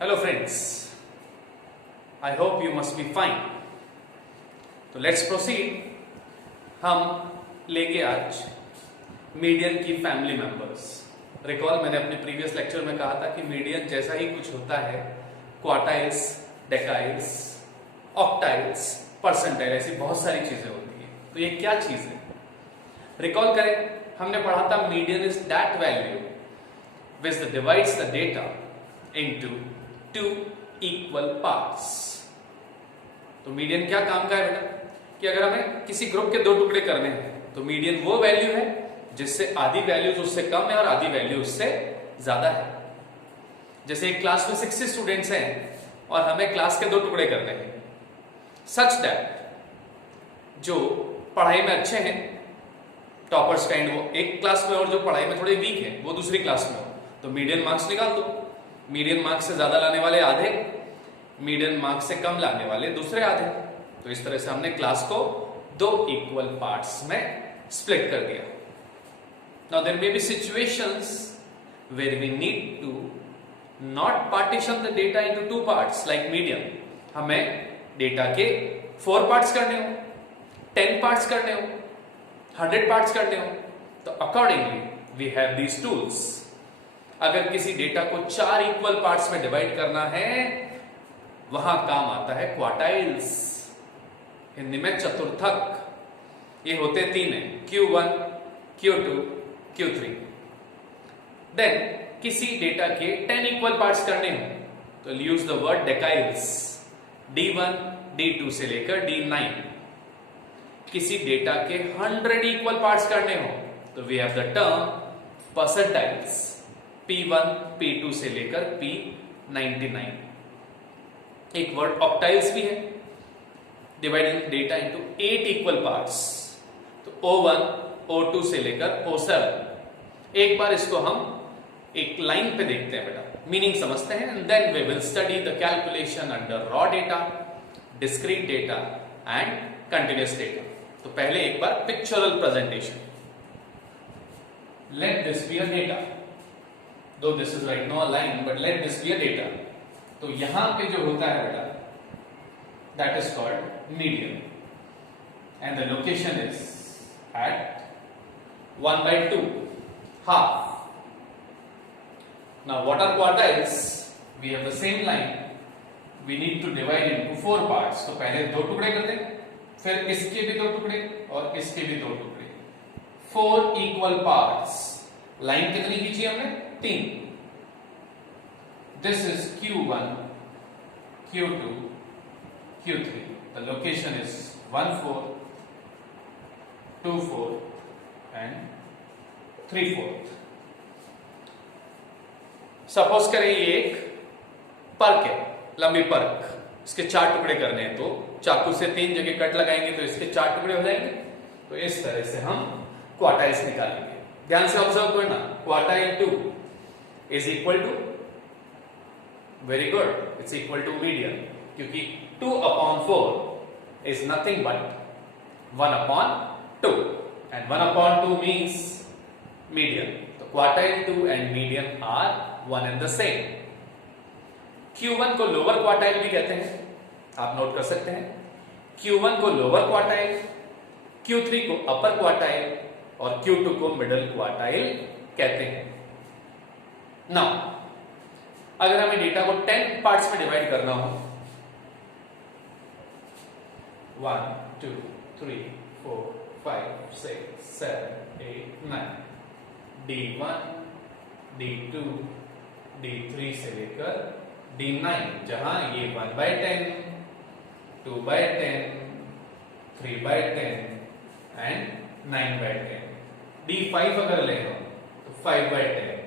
Hello friends, I hope you must be fine. तो let's proceed. हम लेंगे आज मीडियन की फैमिली मेंबर्स. रिकॉल मैंने अपने प्रीवियस लेक्चर में कहा था कि मीडियन जैसा ही कुछ होता है, क्वार्टाइल्स, डेकाइल्स, ऑक्टाइल्स, परसेंटाइल, ऐसी बहुत सारी चीजें होती हैं. तो ये क्या चीज है? रिकॉल करें, हमने पढ़ा था median is that value which divides the data into two equal parts. तो मीडियन क्या काम का है बेटा? कि अगर हमें किसी ग्रुप के दो टुकड़े करने हैं तो मीडियन वो वैल्यू है जिससे आधी वैल्यूज उससे कम है और आधी वैल्यू उससे ज्यादा है. जैसे एक क्लास में 60 स्टूडेंट्स हैं और हमें क्लास के दो टुकड़े करने हैं सच दैट जो पढ़ाई में अच्छे हैं, टॉपर्स काइंड, वो एक क्लास में, और जो पढ़ाई में थोड़े वीक हैं वो दूसरी क्लास में हो. तो मीडियन मार्क्स निकाल दो. मीडियन मार्क्स से ज्यादा लाने वाले आधे, मीडियन मार्क्स से कम लाने वाले दूसरे आधे. तो इस तरह से हमने क्लास को दो इक्वल पार्ट्स में स्प्लिट कर दिया. Now there may be situations where we need to not partition the data into two parts like median. हमें डेटा के 4 पार्ट्स करने हो, 10 पार्ट्स करने हो, 100 पार्ट्स करने हो, तो accordingly we have these tools. अगर किसी डेटा को 4 इक्वल पार्ट्स में डिवाइड करना है, वहां काम आता है क्वार्टाइल्स, हिंदी में चतुर्थक. ये होते 3 है, Q1, Q2, Q3. देन किसी डेटा के 10 इक्वल पार्ट्स करने हो तो use the word डेकाइल्स, D1, D2 से लेकर D9. किसी डेटा के 100 इक्वल पार्ट्स करने हो तो we have the term percentiles, P1, P2 से लेकर P99. एक वर्ड ऑक्टाइल्स भी है, dividing data into 8 equal parts. तो O1, O2 से लेकर O7. एक बार इसको हम एक लाइन पे देखते हैं बेटा, मीनिंग समझते हैं, and then we will study the calculation under raw data, discrete data and continuous data. तो पहले एक बार pictorial presentation. Let this be a data, though this is right now a line, but let this be a data. तो यहां पे जो होता है बेटा, that is called median, and the location is at 1/2, half. Now what are quartiles? We have the same line, we need to divide into 4 parts. तो पहले दो टुकड़े कर दें, फिर इसके भी दो टुकड़े और इसके भी दो टुकड़े, 4 equal parts. लाइन कितनी खींची हमने? 3. This is Q1, Q2, Q3. The location is 1, 4, 2, 4 and 3, 4. Suppose करें ये एक पर्क है, लंबी पर्क, इसके 4 टुकड़े करने हैं. तो चाकू से 3 जगह कट लगाएंगे तो इसके 4 टुकड़े हो जाएंगे. तो इस तरह से हम क्वार्टाइल्स निकालेंगे. ध्यान से ऑब्जर्व करना. Quartile 2 is equal to, very good, it's equal to median, क्योंकि 2/4 is nothing but 1/2, and 1/2 means median. तो quartile 2 and median are one and the same. Q1 को लोअर क्वार्टाइल भी कहते हैं, आप नोट कर सकते हैं. Q1 को लोअर क्वार्टाइल, Q3 को अपर क्वार्टाइल और Q2 को मिडिल क्वार्टाइल कहते हैं. नाउ अगर हमें डेटा को 10 पार्ट्स में डिवाइड करना हो, 1, 2, 3, 4, 5, 6, 7, 8, 9, D1, D2, D3 से लेकर D9, जहां ये 1/10, 2/10, 3/10 एंड 9/10. D5 अगर ले लो तो 5/10,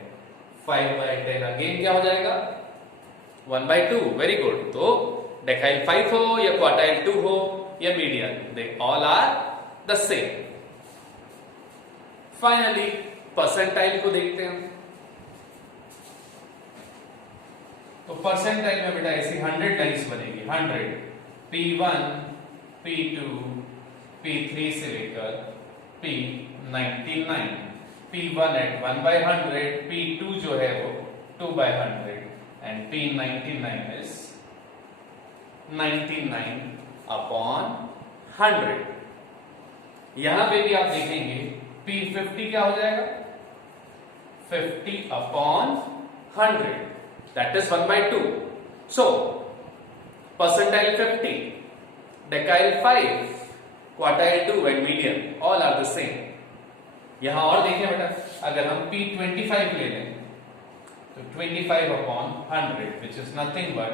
5/10 अगेन क्या हो जाएगा? 1/2. Very good. तो डेकाइल 5 हो या क्वार्टाइल 2 हो या median, they all are the same. Finally percentile को देखते हैं. तो परसेंटाइल में बेटा ऐसी 100 लाइन्स बनेगी. 100 P1, P2, P3 से लेकर P99. P1 at 1/100, P2 जो है वो 2/100 and P99 is 99 upon 100. यहां पे भी आप देखेंगे P50 क्या हो जाएगा, 50 upon 100, that is 1/2. So percentile 50, decile 5, quartile 2 and median all are the same. यहां और देखें बेटा, अगर हम P25 ले लें तो 25 upon 100 which is nothing but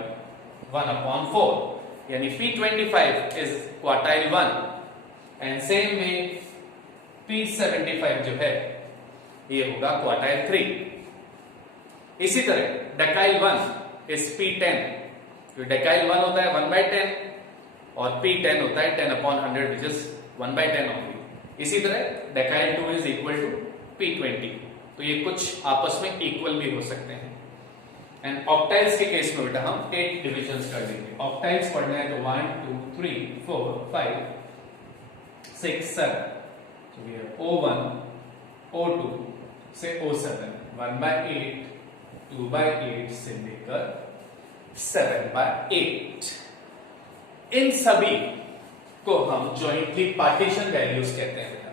1 upon 4, यानी P25 is quartile 1 and same way P75 जो है ये होगा quartile 3. इसी तरह decile 1 is P10, तो decile 1 होता है 1/10 और P10 होता है 10 upon 100 which is 1/10 only. इसी तरह decile 2 is equal to P20, तो ये कुछ आपस में इक्वल भी हो सकते हैं. एंड ऑक्टाइल्स के केस में बेटा हम 8 डिविजन्स कर देंगे. ऑक्टाइल्स पढ़ना है तो 1 2 3 4 5 6 7, so we have O1 O2 से O7, 1/8 2/8 से लेकर 7/8. इन सभी को हम जॉइंटली पार्टीशन वैल्यूज कहते हैं बेटा.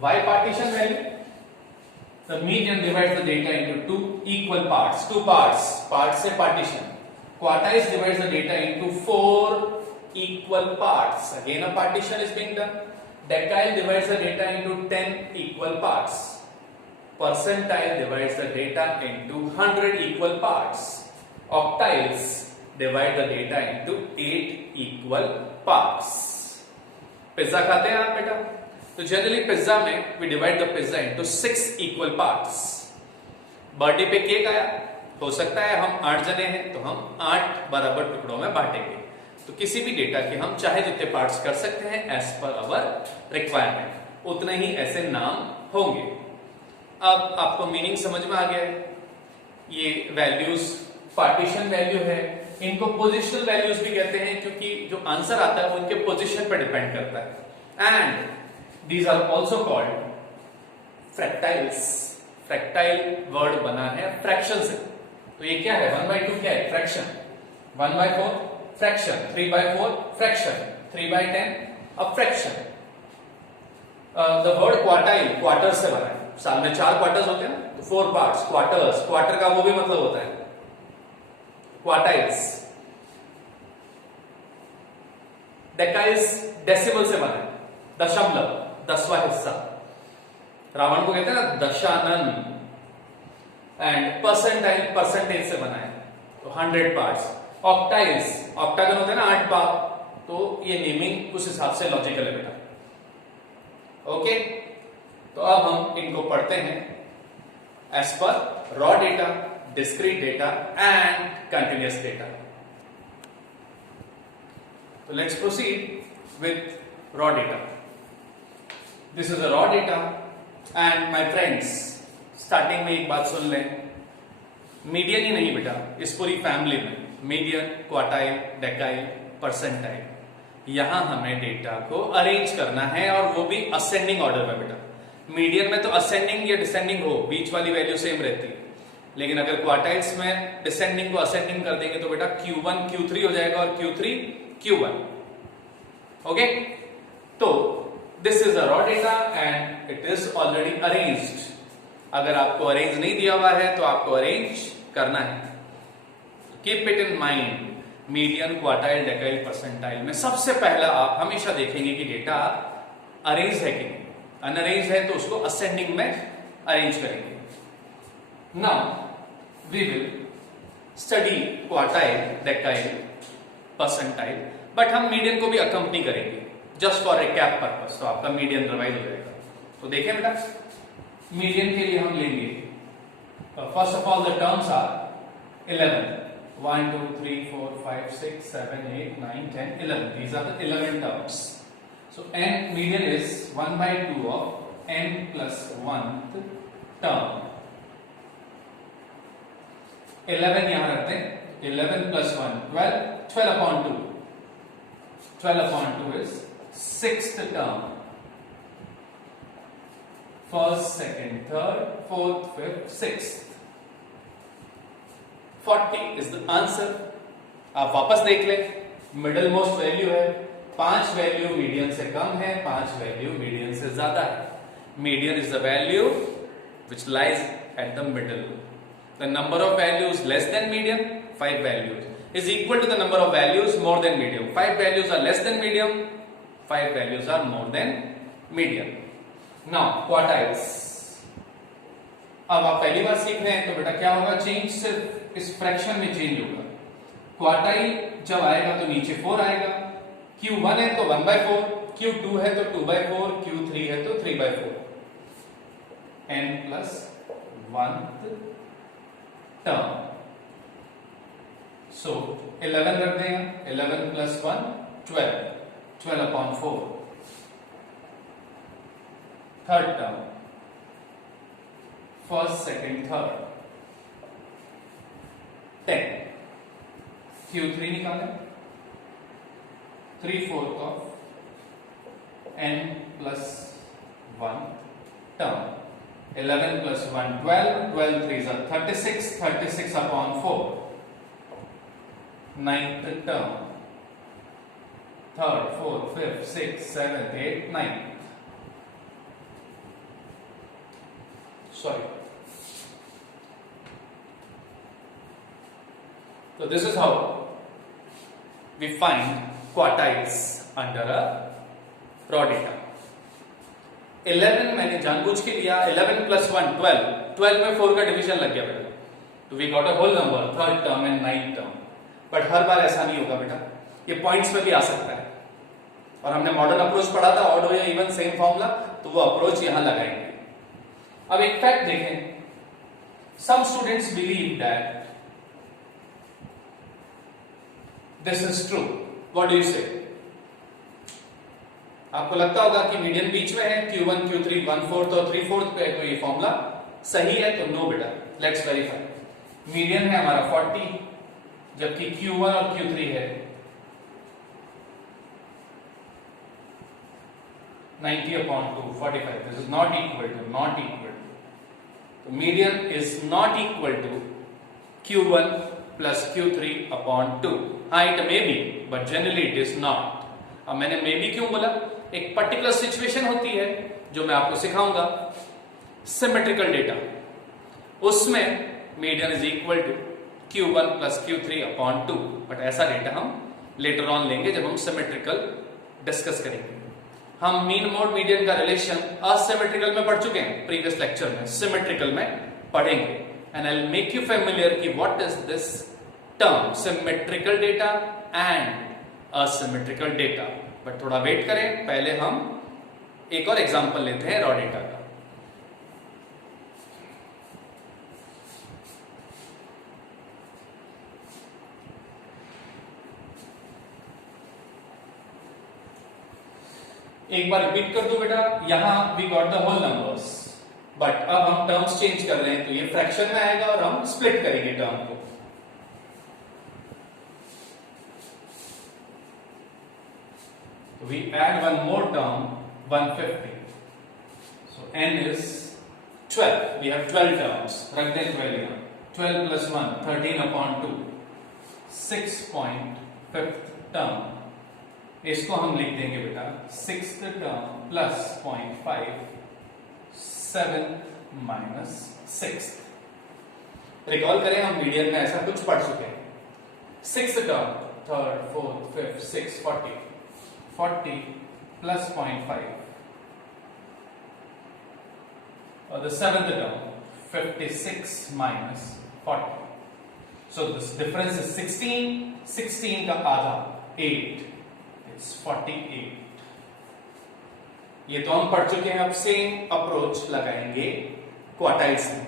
Why partition value? The median divides the data into two equal parts, two parts, parts से partition. Quartiles divides the data into 4 equal parts. Again a partition is being done. Decile divides the data into 10 equal parts. Percentile divides the data into 100 equal parts. Octiles divide the data into 8 equal parts. Pizza खाते हैं आप बेटा? तो generally pizza में we divide the pizza into 6 equal parts. Birthday पे cake आया, हो सकता है हम 8 जने हैं तो हम 8 बराबर टुकड़ों में बांटेंगे. तो किसी भी डेटा के हम चाहे जितने पार्ट्स कर सकते हैं एज पर अवर रिक्वायरमेंट, उतने ही ऐसे नाम होंगे. अब आपको मीनिंग समझ में आ गया है. ये वैल्यूज पार्टीशन वैल्यू है. इनको पोजिशनल वैल्यूज भी कहते हैं क्योंकि जो आंसर आता है वो इनके पोजिशन पर डिपेंड करता है. And these are also called fractiles. Fractile word बना है फ्रैक्शन से. तो ये क्या है? 1/2 क्या है? फ्रैक्शन. 1/4 फ्रैक्शन. 3/4 फ्रैक्शन. 3/10 अब fraction. The word quartile quarter से बना है. साल में 4 क्वार्टर्स होते हैं तो 4 पार्ट्स क्वार्टर्स. क्वार्टर का वो भी मतलब होता है क्वार्टाइल्स. डेकाइल्स डेसिमल से बना है, दशमलव, 10वां हिस्सा. रावण को कहते हैं ना दशानन. एंड परसेंटाइल परसेंटेज से बना है तो 100 पार्ट्स. ऑक्टाइल्स ऑक्टागन होते हैं ना 8 भाग, तो ये नेमिंग उस हिसाब से लॉजिकल है बेटा. ओके, तो अब हम इनको पढ़ते हैं एज पर raw data, discrete data and continuous data. तो let's proceed with raw data. This is a raw data and my friends, starting में एक बात सुन लें. मीडियन ही नहीं बेटा, इस पूरी फैमिली में मीडियन, क्वार्टाइल, डेकाइल, परसेंटाइल, यहां हमें डेटा को अरेंज करना है और वो भी असेंडिंग ऑर्डर में बेटा. मीडियन में तो असेंडिंग या डिसेंडिंग हो, बीच वाली वैल्यू सेम रहती है. लेकिन अगर क्वार्टाइल्स में डिसेंडिंग को असेंडिंग कर देंगे तो बेटा Q1 Q3 हो जाएगा और Q3 Q1. ओके, तो this is a raw data and it is already arranged. अगर आपको अरेंज नहीं दिया हुआ है तो आपको अरेंज करना है. Keep it in mind. Median, quartile, decile, percentile में सबसे पहला आप हमेशा देखेंगे कि डेटा अरेंज है कि नहीं. अनअरेंज है तो उसको असेंडिंग में अरेंज करेंगे. Now we will study quartile, decile, percentile, but हम मीडियन को भी अकम्पनी करेंगे जस्ट फॉर रिकैप पर्पस. तो आपका मीडियन रिवाइज हो जाएगा. तो देखें बेटा, मीडियन के लिए हम लेंगे first of all the terms are 11. 1 2 3 4 5 6 7 8 9 10 11. These are the 11 terms. So n median is 1/2 of n plus 1th term. 11 यहां रखते हैं. 11 plus 1 12. 12 upon 2. 12 upon 2 is 6th term. First, second, third, fourth, fifth, sixth. 40 is the answer. आप वापस देख लें, middle most value है, 5 value median से कम है, 5 वैल्यू मीडियन से ज्यादा है। Median is the value which lies at the middle. The number of values less than median, 5 values, is equal to the number of values more than median. 5 values are less than median, 5 values are more than median. Now quartiles. अब आप पहली बार सीख रहे हैं तो बेटा क्या होगा, चेंज सिर्फ इस फ्रैक्शन में चेंज होगा। क्वार्टाइल जब आएगा तो नीचे 4 आएगा, Q1 है तो 1/4, Q2 है तो 2/4, Q3 है तो 3/4, n plus 1th term. So 11 रख देंगे, 11 plus 1 12, 12 upon 4. Third term, first, second, third, 10. Q3 निकालें, 3/4 of n plus 1 term. 11 plus 1 12, 12 3s are 36, 36 upon 4, 9th term, 3rd, 4th, 5th, 6th, 7th, 8th, 9th. Sorry. So this is how we find quartiles under a raw data. 11 मैंने जानबूझ के लिया, 11 plus 1 12, 12 में 4 का division लग गया बेटा, तो we got a whole number, third term and ninth term. But हर बार ऐसा नहीं होगा बेटा, ये पॉइंट्स में भी आ सकता है, और हमने मॉडर्न अप्रोच पढ़ा था, ऑड हो या इवन सेम फॉर्मूला, तो वो अप्रोच यहां लगाएंगे। अब एक फैक्ट देखें, some students believe that this is true, what do you say? आपको लगता होगा कि मीडियन बीच में है, Q1 Q3 1/4 और 3/4 पे, तो ये फॉर्मूला सही है? तो नो बेटा, लेट्स वेरीफाई। मीडियन है हमारा 40, जबकि Q1 और Q3 है 90/2, 45. This is not equal to, तो median is not equal to Q1 plus Q3/2. हाँ, it may be, but generally it is not. अब मैंने मे बी क्यों बोला? एक पर्टिकुलर सिचुएशन होती है जो मैं आपको सिखाऊंगा, सिमेट्रिकल डेटा, उसमें median is equal to Q1 plus Q3/2, but ऐसा डेटा हम लेटर ऑन लेंगे जब हम सिमेट्रिकल डिस्कस करेंगे। हम मीन मोड मीडियन का रिलेशन असिमेट्रिकल में पढ़ चुके हैं प्रीवियस लेक्चर में, सिमेट्रिकल में पढ़ेंगे, and I will make you familiar कि what is this term, symmetrical data and asymmetrical data. But थोड़ा वेट करें, पहले हम एक और एग्जांपल लेते हैं रॉ डेटा का। एक बार रिपीट कर दो बेटा, यहां we got the whole numbers, but अब हम टर्म्स चेंज कर रहे हैं, तो ये फ्रैक्शन में आएगा और हम स्प्लिट करेंगे टर्म को। We add one more term, 150. So n is 12. We have 12 terms. रख दें 12 यहाँ. 12 plus 1, 13/2. 6.5th term. इसको हम लिख देंगे बेटा 6th term plus 0.5, 7th minus 6th. Recall करें, हम मीडियन में ऐसा कुछ पढ़ चुके हैं। 6th term, 3rd, 4th, 5th, 6th, 40. 40 plus 0.5, or the 7th term, 56 minus 40. So this difference is 16. 16 का आधा 8, it's 48. ये तो हम पढ़ चुके हैं। अब सेम अप्रोच लगाएंगे क्वार्टाइल्स में।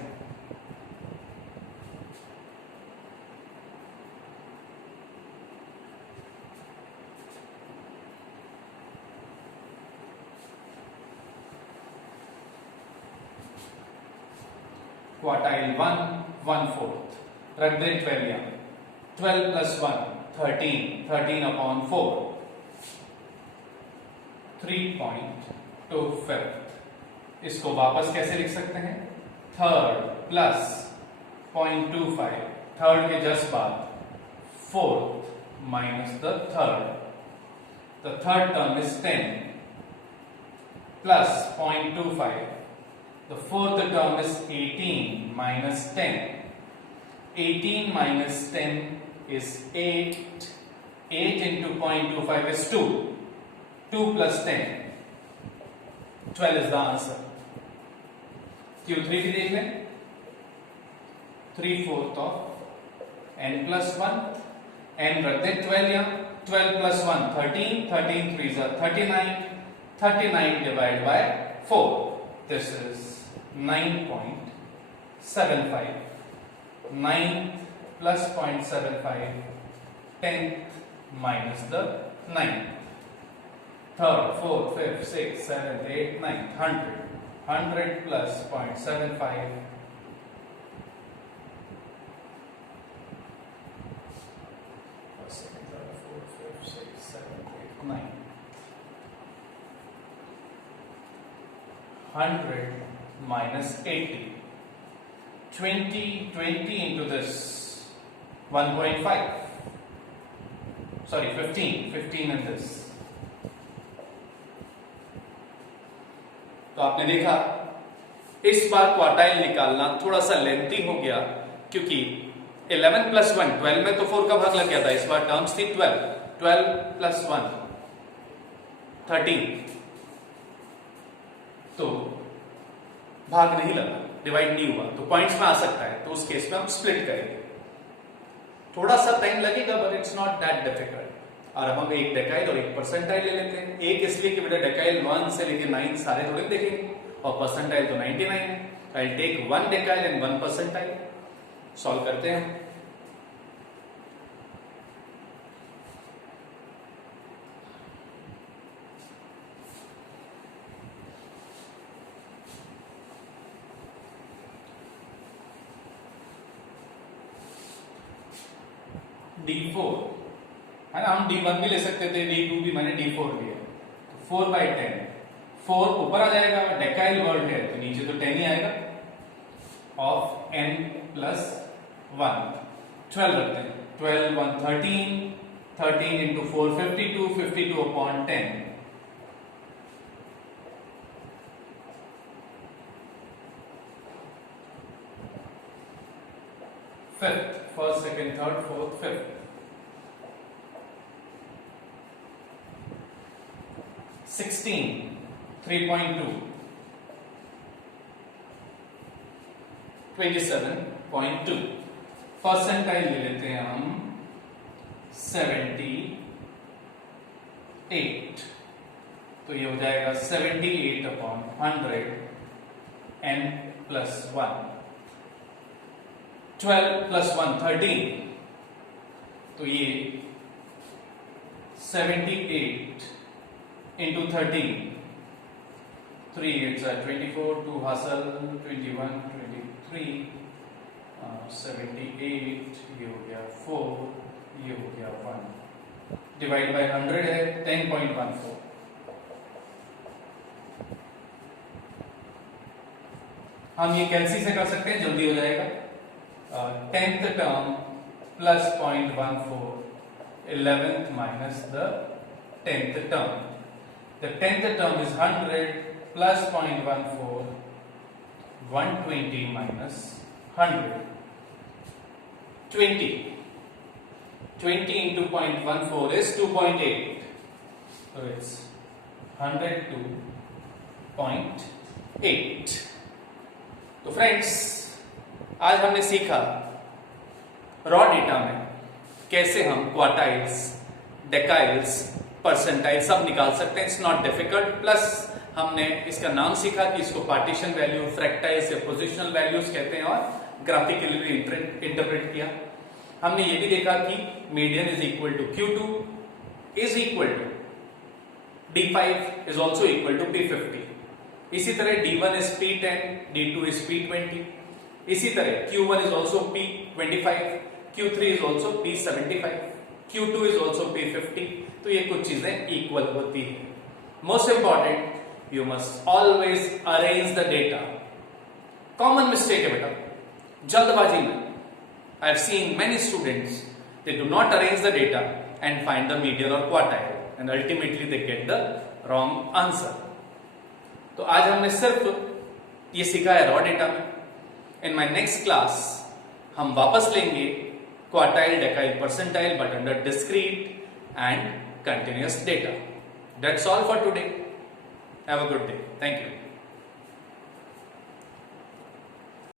क्वार्टाइल 1, 1/4, रख दें 12 यहाँ, 12 plus 1, 13, 13/4, 3.25. इसको वापस कैसे लिख सकते हैं? 3rd plus 0.25, थर्ड के जस्ट बाद fourth minus the third term is 10 plus 0.25. The fourth term is 18 minus 10. 18 minus 10 is 8. 8 into 0.25 is 2. 2 plus 10. 12 is the answer. Q3 भी देख लें. 3/4 of n plus 1. n रख दें 12 यहाँ. 12 plus 1 13. 13 3s are 39. 39 divided by 4. This is 9.75. 9th plus 0.75. 10th minus the 9th. Third, fourth, fifth, sixth, seventh, eighth, ninth. 100. 100 plus 0.75. First, second, third, fourth, fifth, sixth, seventh, eighth, ninth. 100 minus 80. 20 into this 1.5. Sorry, 15 in this. तो आपने देखा इस बार quartile निकालना थोड़ा सा lengthy हो गया क्योंकि 11 plus 1 12 में तो 4 का भाग लग गया था. इस बार टर्म्स थी 12 plus 1 13. तो भाग नहीं लगा, डिवाइड नहीं हुआ, तो पॉइंट्स में आ सकता है. तो उस केस में हम स्प्लिट करेंगे. थोड़ा सा टाइम लगेगा but it's not that difficult. और अब हम एक डेकाइल और एक परसेंटाइल ले लेते हैं. एक इसलिए कि बेटा डेकाइल 1 से लेके 9 सारे थोड़े देखेंगे और परसेंटाइल तो 99 है. I will take 1 decile and 1 percentile. Solve करते हैं. D4 है ना. हम D1 भी ले सकते थे, D2 भी, मैंने D4 लिया. तो 4/10. 4 ऊपर आ जाएगा, डेकाइल वर्ड है तो नीचे तो 10 ही आएगा. Of n plus 1. 12 रखते हैं. 12 1 13. 13 into 4 52. 52 upon 10. Fifth, first, second, third, fourth, fifth. 16, 3.2. 27.2. Percentile ले लेते हैं हम 78. तो ये हो जाएगा 78 upon 100 n plus 1. 12 plus 1 13. तो ये 78 into 13. 3 8s are 24. 2 हासिल 21 23. 78 ये हो गया 4. ये हो गया 1. डिवाइड बाय 100 है 10.14. हम ये कैलसी से कर सकते हैं, जल्दी हो जाएगा. 10th term plus 0.14. 11th minus the 10th term. The 10th term is 100 plus 0.14. 120 minus 100. 20. 20 into 0.14 is 2.8. So it's 102.8. तो फ्रेंड्स आज हमने सीखा रॉ डेटा में कैसे हम क्वार्टाइल्स, डेकाइल्स, परसेंटाइल सब निकाल सकते हैं. It's not difficult. प्लस हमने इसका नाम सीखा कि इसको पार्टीशन वैल्यू, फ्रैक्टाइल्स या पोजिशनल वैल्यूज कहते हैं और ग्राफिकली इंटरप्रेट किया. हमने ये भी देखा कि median is equal to Q2 is equal to D5 is also equal to P50. इसी तरह D1 is P10, D2 is P20. इसी तरह Q1 is also P25, Q3 is also P75, Q2 is also P50. तो ये कुछ चीजें equal होती है. Most important, you must always arrange the data. Common mistake है बेटा, जल्दबाजी में I have seen many students, they do not arrange the data and find the median or quartile and ultimately they get the wrong answer. तो आज हमने सिर्फ ये सीखा है रॉ डेटा में. In my next class हम वापस लेंगे quartile, decile, percentile but under discrete and continuous data. That's all for today. Have a good day. Thank you.